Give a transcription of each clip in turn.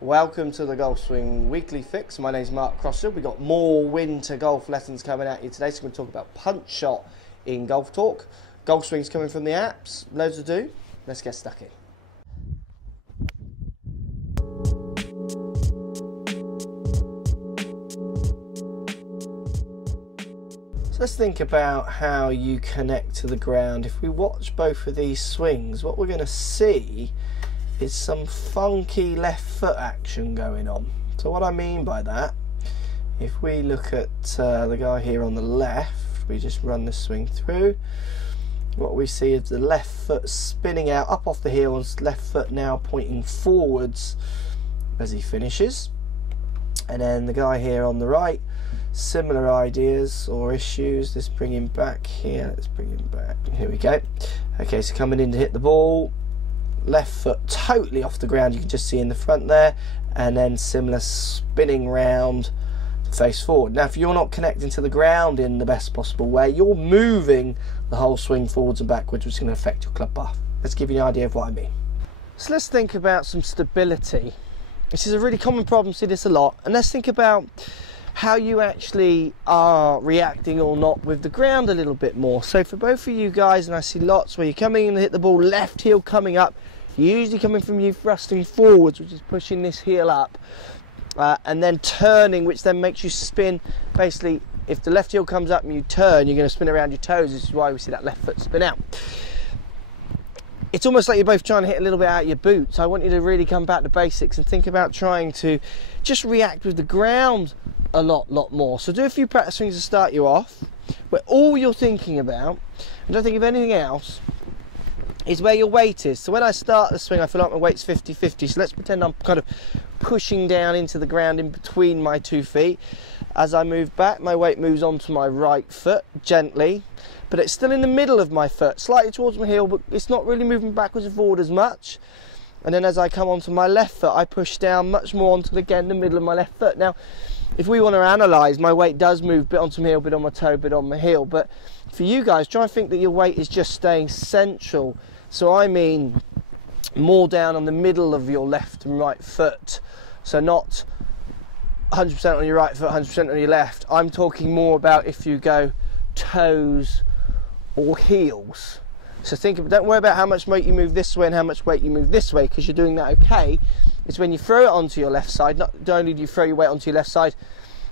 Welcome to the Golf Swing Weekly Fix. My name is Mark Crossfield. We've got more winter golf lessons coming at you today, so we're going to talk about punch shot in Golf Talk. Golf swings coming from the apps. Loads to do. Let's get stuck in. So let's think about how you connect to the ground. If we watch both of these swings, what we're going to see is some funky left foot action going on. So what I mean by that, if we look at the guy here on the left, we just run the swing through, what we see is the left foot spinning out up off the heels, left foot now pointing forwards as he finishes. And then the guy here on the right, similar ideas or issues. Let's bring him back here, let's bring him back, here we go. Okay, so coming in to hit the ball, left foot totally off the ground, you can just see in the front there, and then similar spinning round to face forward. Now if you're not connecting to the ground in the best possible way, you're moving the whole swing forwards and backwards, which is going to affect your club path. Let's give you an idea of what I mean. So let's think about some stability. This is a really common problem, see this a lot, and let's think about how you actually are reacting or not with the ground a little bit more. So for both of you guys, and I see lots where you're coming in to hit the ball, left heel coming up, usually coming from you thrusting forwards, which is pushing this heel up, and then turning, which then makes you spin. Basically, if the left heel comes up and you turn, you're going to spin around your toes. This is why we see that left foot spin out. It's almost like you're both trying to hit a little bit out of your boots. I want you to really come back to basics and think about trying to just react with the ground a lot more. So do a few practice swings to start you off, where all you're thinking about, and don't think of anything else, is where your weight is. So when I start the swing, I feel like my weight's 50-50. So let's pretend I'm kind of pushing down into the ground in between my 2 feet. As I move back, my weight moves onto my right foot gently, but it's still in the middle of my foot, slightly towards my heel, but it's not really moving backwards and forward as much. And then as I come onto my left foot, I push down much more onto, again, the middle of my left foot. Now, if we want to analyse, my weight does move a bit onto my heel, bit on my toe, bit on my heel. But for you guys, try and think that your weight is just staying central. So I mean more down on the middle of your left and right foot. So not 100% on your right foot, 100% on your left. I'm talking more about if you go toes or heels. So don't worry about how much weight you move this way and how much weight you move this way, because you're doing that okay. It's when you throw it onto your left side, not only do you throw your weight onto your left side,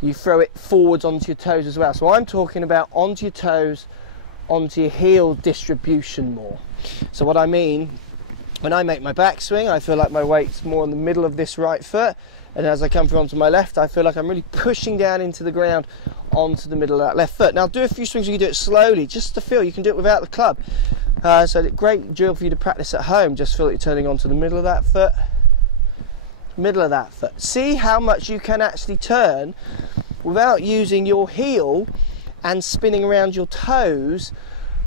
you throw it forwards onto your toes as well. So I'm talking about onto your toes, onto your heel distribution more. So what I mean, when I make my backswing, I feel like my weight's more in the middle of this right foot, and as I come through onto my left, I feel like I'm really pushing down into the ground onto the middle of that left foot. Now do a few swings where you do it slowly, just to feel. You can do it without the club. So great drill for you to practice at home. Just feel that you're turning onto the middle of that foot, middle of that foot. See how much you can actually turn without using your heel and spinning around your toes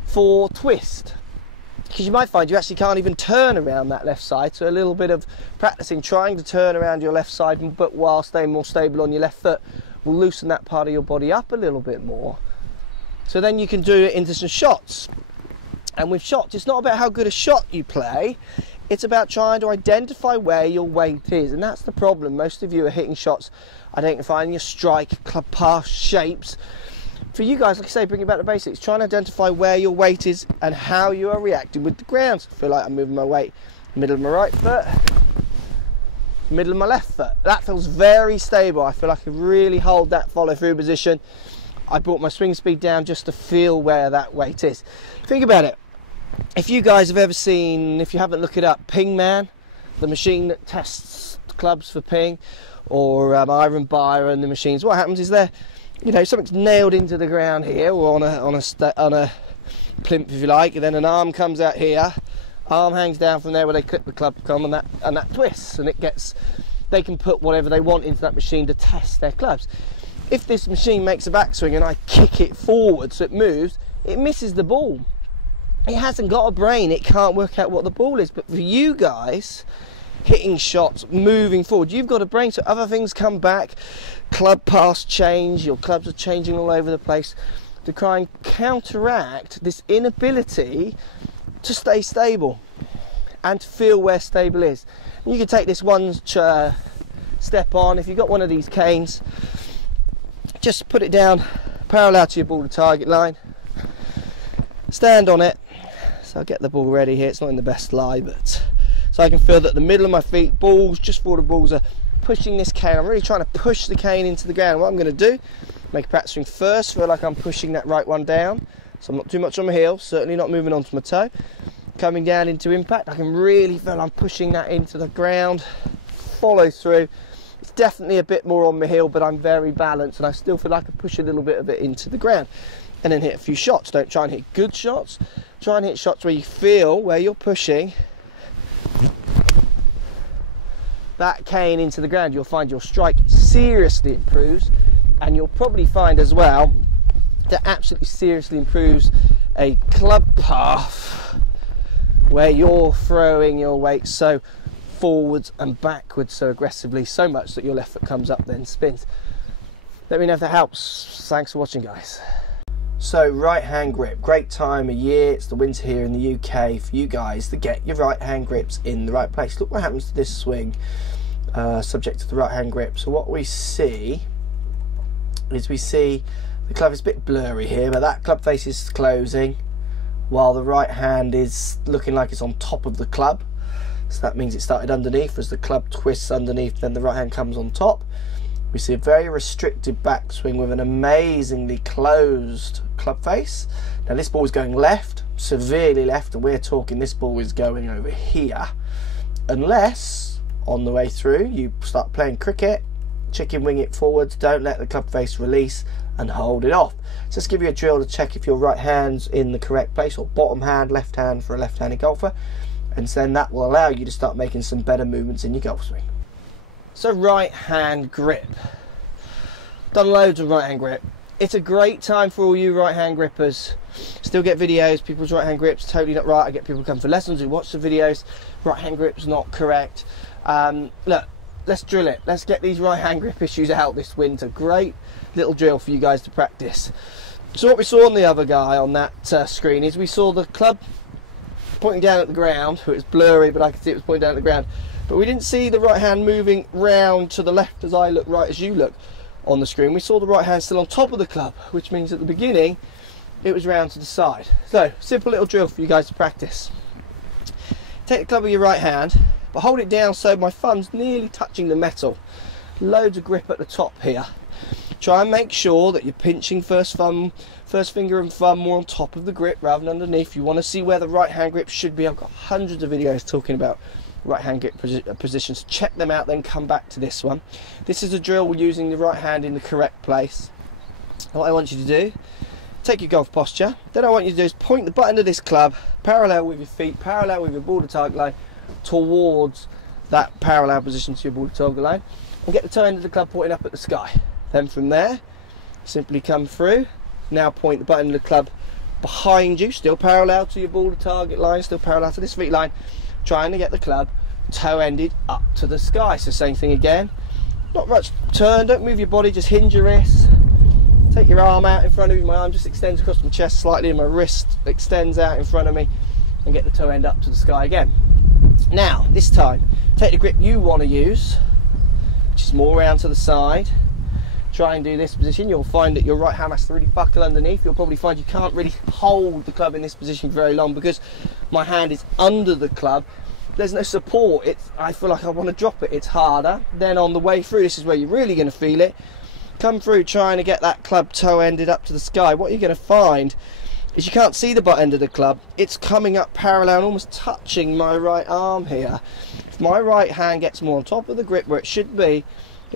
for twist. Because you might find you actually can't even turn around that left side. So a little bit of practicing trying to turn around your left side, but while staying more stable on your left foot, will loosen that part of your body up a little bit more. So then you can do it into some shots. And with shots, it's not about how good a shot you play, it's about trying to identify where your weight is. And that's the problem. Most of you are hitting shots, identifying your strike, club path, shapes. For you guys, like I say, bring it back to basics. Try and identify where your weight is and how you are reacting with the ground. So I feel like I'm moving my weight middle of my right foot, middle of my left foot. That feels very stable. I feel like I can really hold that follow through position. I brought my swing speed down just to feel where that weight is. Think about it. If you guys have ever seen, if you haven't, look it up, Ping Man, the machine that tests clubs for ping, or Iron Byron, the machines. What happens is something's nailed into the ground here, or on a plinth, if you like, and then an arm comes out here, arm hangs down from there where they clip the club com, and that twists, and they can put whatever they want into that machine to test their clubs. If this machine makes a backswing and I kick it forward so it moves, it misses the ball. It hasn't got a brain, it can't work out what the ball is. But for you guys, hitting shots, moving forward, you've got a brain, so other things come back, club paths change, your clubs are changing all over the place, to try and counteract this inability to stay stable and to feel where stable is. And you can take this one step on. If you've got one of these canes, just put it down parallel to your ball to target line, stand on it. So I'll get the ball ready here. It's not in the best lie, but so I can feel that the middle of my feet, balls, just before the balls are pushing this cane. I'm really trying to push the cane into the ground. What I'm going to do, make a practice swing first, feel like I'm pushing that right one down, so I'm not too much on my heel, certainly not moving onto my toe. Coming down into impact, I can really feel I'm pushing that into the ground, follow through. It's definitely a bit more on my heel, but I'm very balanced and I still feel like I push a little bit of it into the ground. And then hit a few shots. Don't try and hit good shots, try and hit shots where you feel where you're pushing that cane into the ground. You'll find your strike seriously improves, and you'll probably find as well that absolutely seriously improves a club path where you're throwing your weight so forwards and backwards so aggressively, so much that your left foot comes up then spins. Let me know if that helps. Thanks for watching, guys. So right hand grip, great time of year. It's the winter here in the UK for you guys to get your right hand grips in the right place. Look what happens to this swing subject to the right hand grip. So what we see is the club is a bit blurry here, but that club face is closing while the right hand is looking like it's on top of the club. So that means it started underneath. As the club twists underneath, then the right hand comes on top. We see a very restricted backswing with an amazingly closed club face. Now this ball is going left, severely left, and we're talking this ball is going over here. Unless, on the way through, you start playing cricket, chicken wing it forwards, don't let the club face release and hold it off. So let's give you a drill to check if your right hand's in the correct place, or bottom hand, left hand for a left-handed golfer. And then that will allow you to start making some better movements in your golf swing. So right hand grip. Done loads of right hand grip. It's a great time for all you right hand grippers. Still get videos, people's right hand grips totally not right. I get people come for lessons who watch the videos, right hand grip's not correct. Look, let's drill it. Let's get these right hand grip issues out this winter. Great little drill for you guys to practice. So what we saw on the other guy on that screen is we saw the club pointing down at the ground. It was blurry, but I could see it was pointing down at the ground. But we didn't see the right hand moving round to the left as I look, right as you look on the screen. We saw the right hand still on top of the club, which means at the beginning it was round to the side. So, simple little drill for you guys to practice. Take the club with your right hand, but hold it down so my thumb's nearly touching the metal. Loads of grip at the top here. Try and make sure that you're pinching first finger and thumb more on top of the grip rather than underneath. You want to see where the right hand grip should be. I've got hundreds of videos talking about right hand grip positions. Check them out, then come back to this one. This is a drill using the right hand in the correct place. What I want you to do, take your golf posture. Then I want you to do is point the butt end of this club parallel with your feet, parallel with your ball to target line, towards that parallel position to your ball to target line, and get the toe end of the club pointing up at the sky. Then from there, simply come through. Now point the butt end of the club behind you, still parallel to your ball to target line, still parallel to this feet line, trying to get the club toe-ended up to the sky. So same thing again, not much turn, don't move your body, just hinge your wrists, take your arm out in front of you. My arm just extends across my chest slightly and my wrist extends out in front of me, and get the toe end up to the sky again. Now this time take the grip you want to use, which is more round to the side. Try and do this position. You'll find that your right hand has to really buckle underneath. You'll probably find you can't really hold the club in this position for very long because my hand is under the club. There's no support. I feel like I want to drop it. It's harder. Then on the way through, this is where you're really going to feel it. Come through trying to get that club toe ended up to the sky. What you're going to find is you can't see the butt end of the club. It's coming up parallel and almost touching my right arm here. If my right hand gets more on top of the grip where it should be,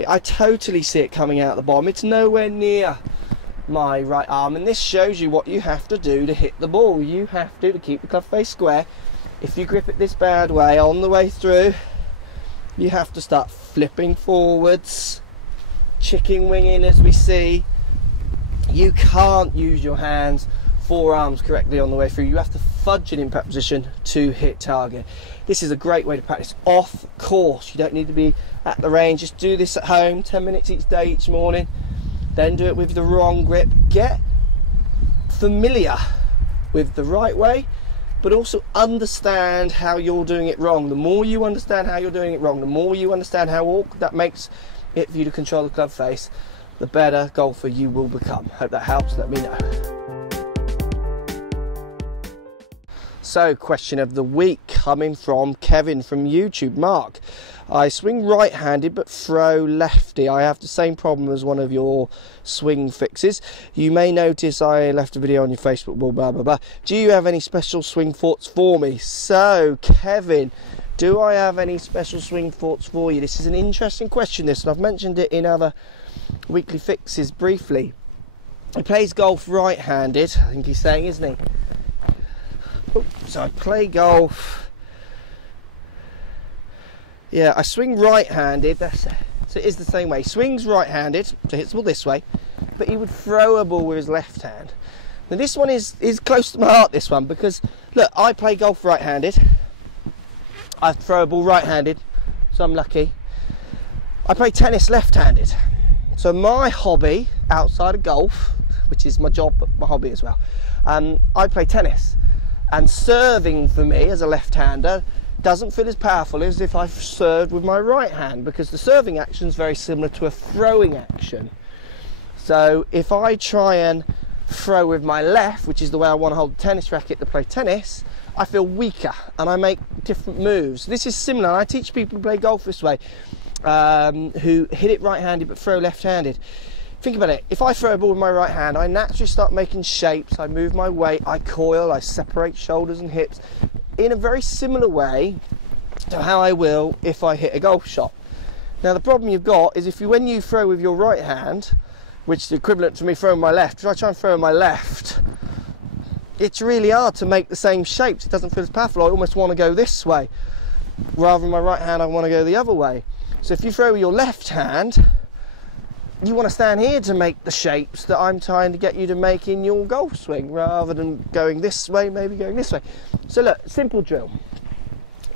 I totally see it coming out the bottom. It's nowhere near my right arm, and this shows you what you have to do to hit the ball. You have to keep the club face square. If you grip it this bad way on the way through, you have to start flipping forwards, chicken winging as we see. You can't use your hands, forearms correctly on the way through. You have to fudge an impact position to hit target. This is a great way to practice off course. You don't need to be at the range. Just do this at home, 10 minutes each day, each morning. Then do it with the wrong grip. Get familiar with the right way but also understand how you're doing it wrong. The more you understand how you're doing it wrong, the more you understand how awkward that makes it for you to control the club face, the better golfer you will become. Hope that helps. Let me know. So, question of the week coming from Kevin from YouTube. Mark, I swing right-handed but throw lefty. I have the same problem as one of your swing fixes. You may notice I left a video on your Facebook wall, blah, blah, blah. Do you have any special swing thoughts for me? So, Kevin, do I have any special swing thoughts for you? This is an interesting question, this, and I've mentioned it in other weekly fixes briefly. He plays golf right-handed, I think he's saying, isn't he? So I play golf. Yeah, I swing right-handed. So it is the same way. He swings right-handed, so hits the ball this way, but he would throw a ball with his left hand. Now this one is close to my heart, this one, because look, I play golf right-handed. I throw a ball right-handed, so I'm lucky. I play tennis left-handed. So my hobby outside of golf, which is my job but my hobby as well, I play tennis. And serving for me as a left-hander doesn't feel as powerful as if I've served with my right hand, because the serving action is very similar to a throwing action. So if I try and throw with my left, which is the way I want to hold the tennis racket to play tennis, I feel weaker and I make different moves. This is similar. I teach people to play golf this way, who hit it right-handed but throw left-handed. Think about it. If I throw a ball with my right hand, I naturally start making shapes. I move my weight, I coil, I separate shoulders and hips in a very similar way to how I will if I hit a golf shot. Now the problem you've got is when you throw with your right hand, which is equivalent to me throwing my left, if I try and throw my left, it's really hard to make the same shapes. It doesn't feel as powerful. I almost want to go this way. Rather than my right hand, I want to go the other way. So if you throw with your left hand, you want to stand here to make the shapes that I'm trying to get you to make in your golf swing, rather than going this way, maybe going this way. So look, simple drill.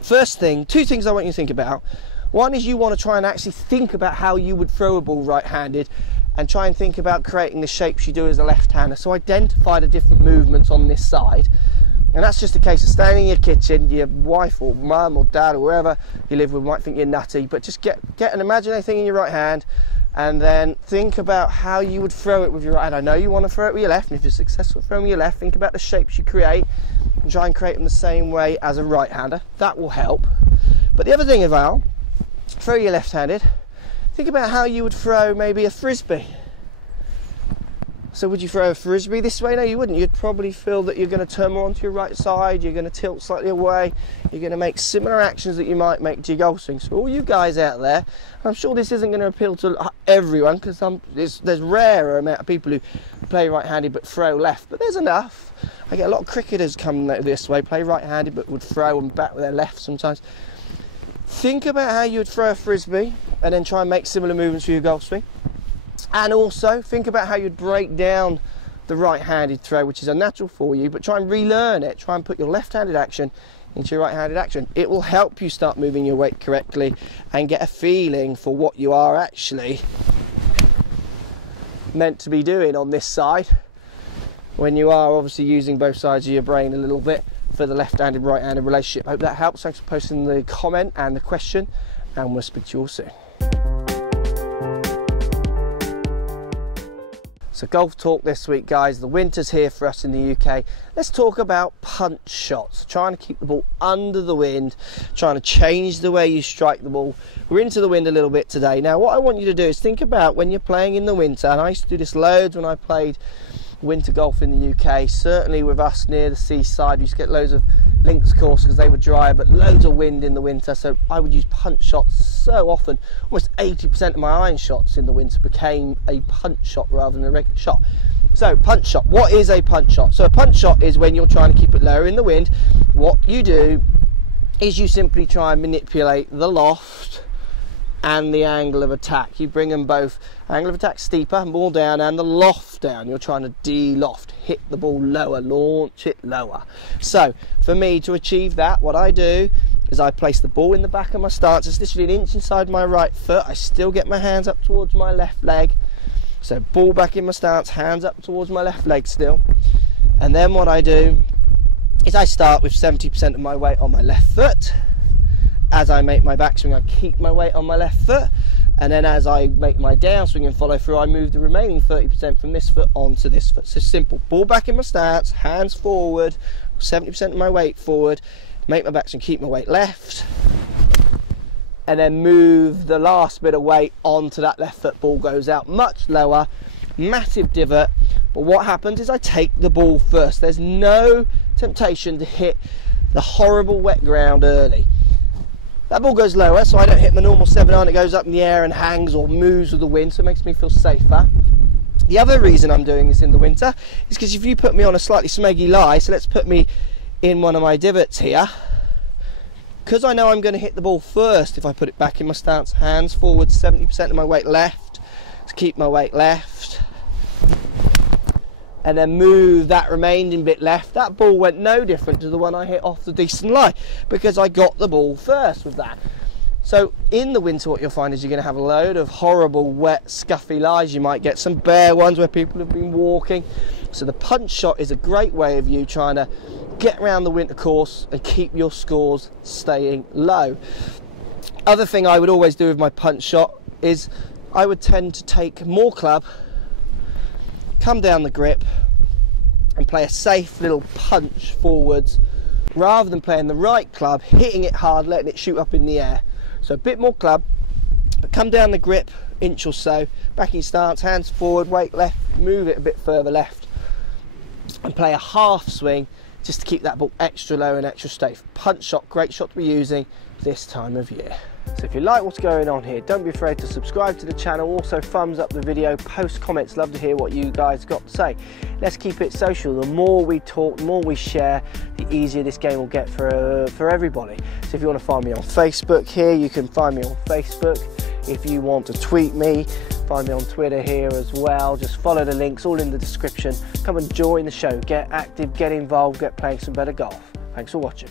First thing, two things I want you to think about. One is you want to try and actually think about how you would throw a ball right-handed, and try and think about creating the shapes you do as a left-hander. So identify the different movements on this side. And that's just a case of standing in your kitchen. Your wife or mum or dad or wherever you live with might think you're nutty, but just get an imaginary thing in your right hand, and then think about how you would throw it with your right hand. I know you want to throw it with your left, and if you're successful throwing with your left, think about the shapes you create and try and create them the same way as a right-hander. That will help. But the other thing as well, throw your left-handed, think about how you would throw maybe a frisbee. So would you throw a frisbee this way? No, you wouldn't. You'd probably feel that you're going to turn more onto your right side, you're going to tilt slightly away, you're going to make similar actions that you might make to your golf swing. So all you guys out there, I'm sure this isn't going to appeal to everyone, because there's rarer amount of people who play right-handed but throw left, but there's enough. I get a lot of cricketers come this way, play right-handed but would throw and bat with their left sometimes. Think about how you would throw a frisbee and then try and make similar movements for your golf swing. And also think about how you'd break down the right-handed throw, which is unnatural for you, but try and relearn it. Try and put your left-handed action into your right-handed action. It will help you start moving your weight correctly and get a feeling for what you are actually meant to be doing on this side, when you are obviously using both sides of your brain a little bit for the left-handed, right-handed relationship. Hope that helps. Thanks for posting the comment and the question, and we'll speak to you all soon. So golf talk this week, guys. The winter's here for us in the UK. Let's talk about punch shots. Trying to keep the ball under the wind, trying to change the way you strike the ball. We're into the wind a little bit today. Now what I want you to do is think about when you're playing in the winter, and I used to do this loads when I played winter golf in the UK, certainly with us near the seaside. We used to get loads of links course because they were dry, but loads of wind in the winter, so I would use punch shots so often. Almost 80% of my iron shots in the winter became a punch shot rather than a regular shot. So punch shot, what is a punch shot? So a punch shot is when you're trying to keep it lower in the wind. What you do is you simply try and manipulate the loft and the angle of attack. You bring them both, angle of attack steeper, ball down, and the loft down. You're trying to de-loft, hit the ball lower, launch it lower. So for me to achieve that, what I do is I place the ball in the back of my stance. It's literally an inch inside my right foot. I still get my hands up towards my left leg. So ball back in my stance, hands up towards my left leg still. And then what I do is I start with 70% of my weight on my left foot. As I make my backswing, I keep my weight on my left foot, and then as I make my downswing and follow through, I move the remaining 30% from this foot onto this foot. So simple, ball back in my stance, hands forward, 70% of my weight forward, make my backswing, keep my weight left, and then move the last bit of weight onto that left foot. Ball goes out much lower, massive divot, but what happens is I take the ball first. There's no temptation to hit the horrible wet ground early. That ball goes lower, so I don't hit my normal 7-iron. It goes up in the air and hangs or moves with the wind, so it makes me feel safer. The other reason I'm doing this in the winter is because if you put me on a slightly smeggy lie, so let's put me in one of my divots here, because I know I'm going to hit the ball first, if I put it back in my stance, hands forward, 70% of my weight left, let's keep my weight left, and then move that remaining bit left, that ball went no different to the one I hit off the decent lie, because I got the ball first with that. So in the winter, what you'll find is you're going to have a load of horrible, wet, scuffy lies. You might get some bare ones where people have been walking. So the punch shot is a great way of you trying to get around the winter course and keep your scores staying low. Other thing I would always do with my punch shot is I would tend to take more club, come down the grip and play a safe little punch forwards, rather than playing the right club, hitting it hard, letting it shoot up in the air. So a bit more club, but come down the grip, inch or so, back in stance, hands forward, weight left, move it a bit further left, and play a half swing just to keep that ball extra low and extra safe. Punch shot, great shot to be using this time of year. So if you like what's going on here, don't be afraid to subscribe to the channel. Also thumbs up the video, post comments, love to hear what you guys got to say. Let's keep it social. The more we talk, the more we share, the easier this game will get for everybody. So if you want to find me on Facebook here, you can find me on Facebook. If you want to tweet me, find me on Twitter here as well. Just follow the links, all in the description. Come and join the show, get active, get involved, get playing some better golf. Thanks for watching.